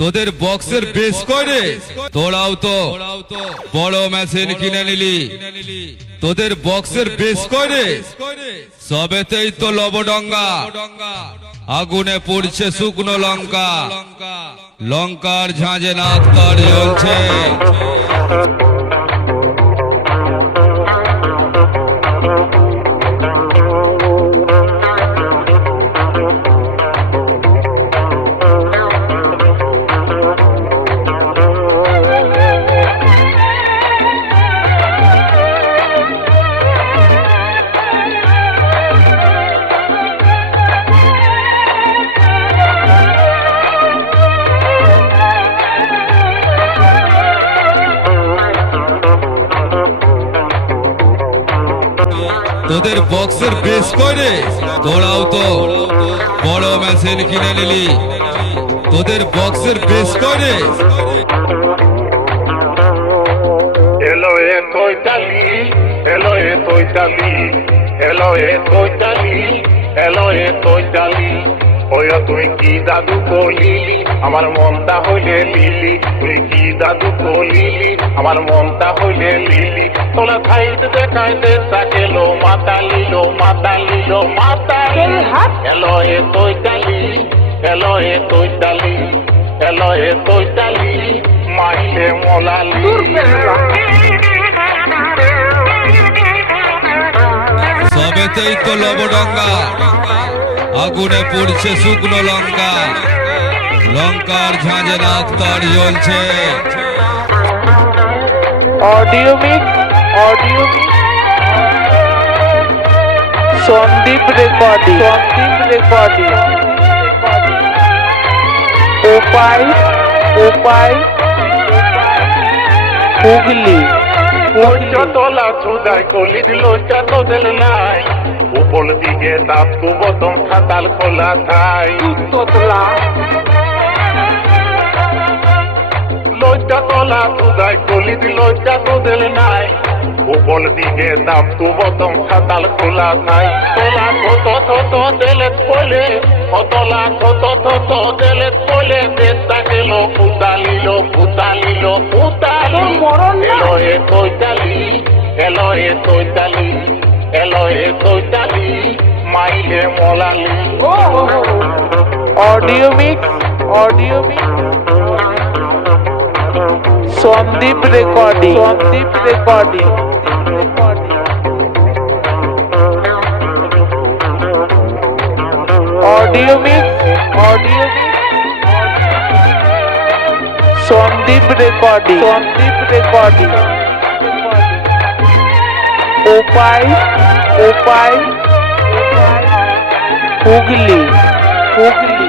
তোদের বক্সের বেশ করে তোরাও তো বড় মেশিন কিনে নিলি। তোদের বক্সের বেশ করে সবেতেই তো লবডঙ্গা, আগুনে পড়ছে শুকনো লঙ্কা, লঙ্কার ঝাঁঝে নাক তার জ্বলছে। তোদের বক্সের বেশ করে তোরাও তো বড় মেশিন কিনে নিলি। তোদের বক্সের বেশ করে এলো এ তৈতালি, এলো এ তৈতালি, এলো এ তৈতালি, এলো এ তৈতালি। ওই তুই কি জাদু করলিলি, আমার মনটা হইলে লিলি। তুই কি জাদু করলিলি, আমার মনটা হইলে লিলি। তোলা খাইতে দেখাইতে তাকেলো মাতালিলো, মাতালিলো, মাতালি। এলো এ তৈতালি, এলো এ তৈতালি, এলো এ তৈতালি, মাইলে মোলালি। সবেতেই তো লবডঙ্গা, আগুনে পড়ছে শুকনো লঙ্কা, লঙ্কার ঝাঁঝে নাক তার জ্বলছে। Audio mix, audio mix, Sandeep recording, Sandeep recording. উপায়, উপায়, হুগলি, তোলা চুদাই কলি দিল চাতো দিল নাই। উপর দিকে দাপ তু বতন খাতাল খোলা থাই। তোতলা, লজ্জা তোলা চুদাই কলি দিল চাতো দিল নাই। উপর দিকে দাপ তু বতন খাতাল খোলা থাই। তোলা থতো থতো দিলে বলে, তোলা থতো থতো দিলে বলে। দেশটা গেল পুতালিলো, পুতালিলো, পুতালি। এলো এ তৈতালি, এলো এ তৈতালি, এলো এ তৈতালি, মাইলে মোলালি। Audio mix, audio mix, Sandeep recording, Sandeep recording. Audio mix, audio mix, Sandeep recording, Sandeep recording. উপায়, উপায়, হুগলি, হুগলি।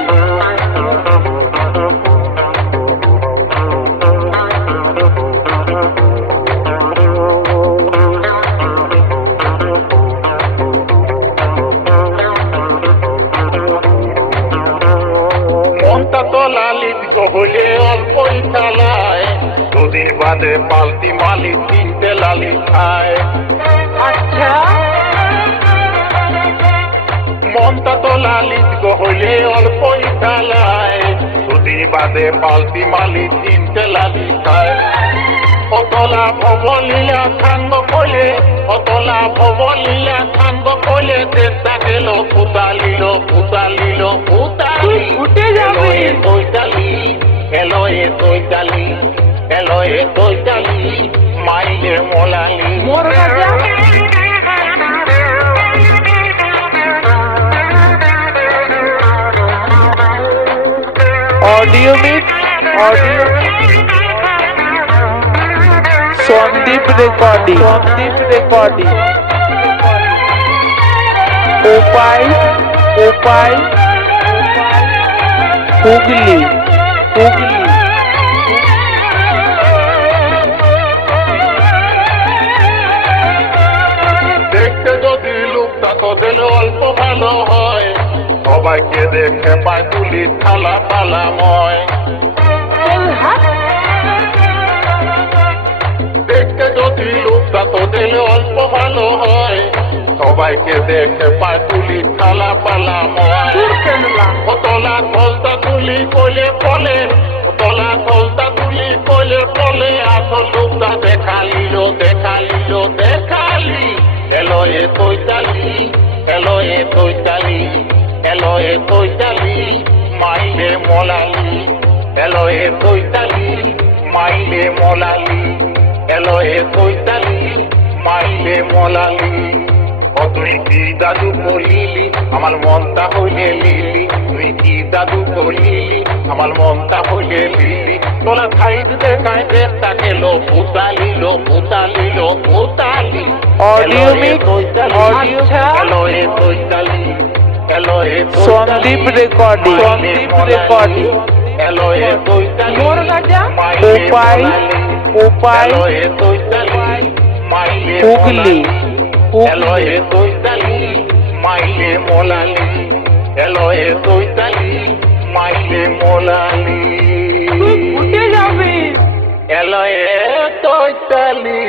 মনটা তো লালিত হলে অল্পই চালায়। দুদিন বাদে পাল্টি মালি তিনটে লালি খায়। আচ্ছা, মনটা তো লালিত হইলে অল্পই চালায়। দুদিন বাদে পাল্টি মালি তিনটে লালি খায়। অতলা ভবলীলা খান্দ কইলে, অতলা ভবলীলা খান্দ কইলে। দেশটা গেল পুতালিলো, পুতালিলো, পুতালি। উঠে যাবে। এলো এ তৈতালি, এলো এ তৈতালি, এলো এ তৈতালি, মাইলে মোলালি। মোর রাজা। Audio mix, audio mix, Sandeep recording, Sandeep recording. উপায়, উপায়, হুগলি, হুগলি। দেখতে যদি লোকটা তোদের অল্প ভালো হয়। সবাইকে দেখে পায় তুলি থালা পালাময়। দেখতে যদি লোকটা তোদের অল্প ভালো হয়। সবাই সবাইকে দেখে পায় তুলি থালা পালা ময় ও তলা থলতা তুলি কোলে পলে ও তলা থলতা তুলি কোলে পলে আসল রূপটা দেখালি এলো এ তৈতালি এলো এ তৈতালি এলো এ তৈতালি মাইলে মোলালি এলো এ তৈতালি মাইলে মোলালি এলো এ তৈতালি মাইলে মোলালি ও তুই কি দাদু বলিলি আমার মনটা হইলে লিলি তুই কি দাদু বলিলি আমার মনটা হইলে লিলি তোলা সাইড দেখায় দেশটা গেল ভূতালি Audio mix, audio এলো এ তৈতালি এলো এ সন্দীপ রেকর্ডিং এলো এ তৈতালি উপায় উপায় এলো এ তৈতালি মাইলে হুগলি এলো এ তৈতালি মাইলে মোলালি এলো এ তৈতালি মাইলে মোলালি উঠে যাবে এলো এ তৈতালি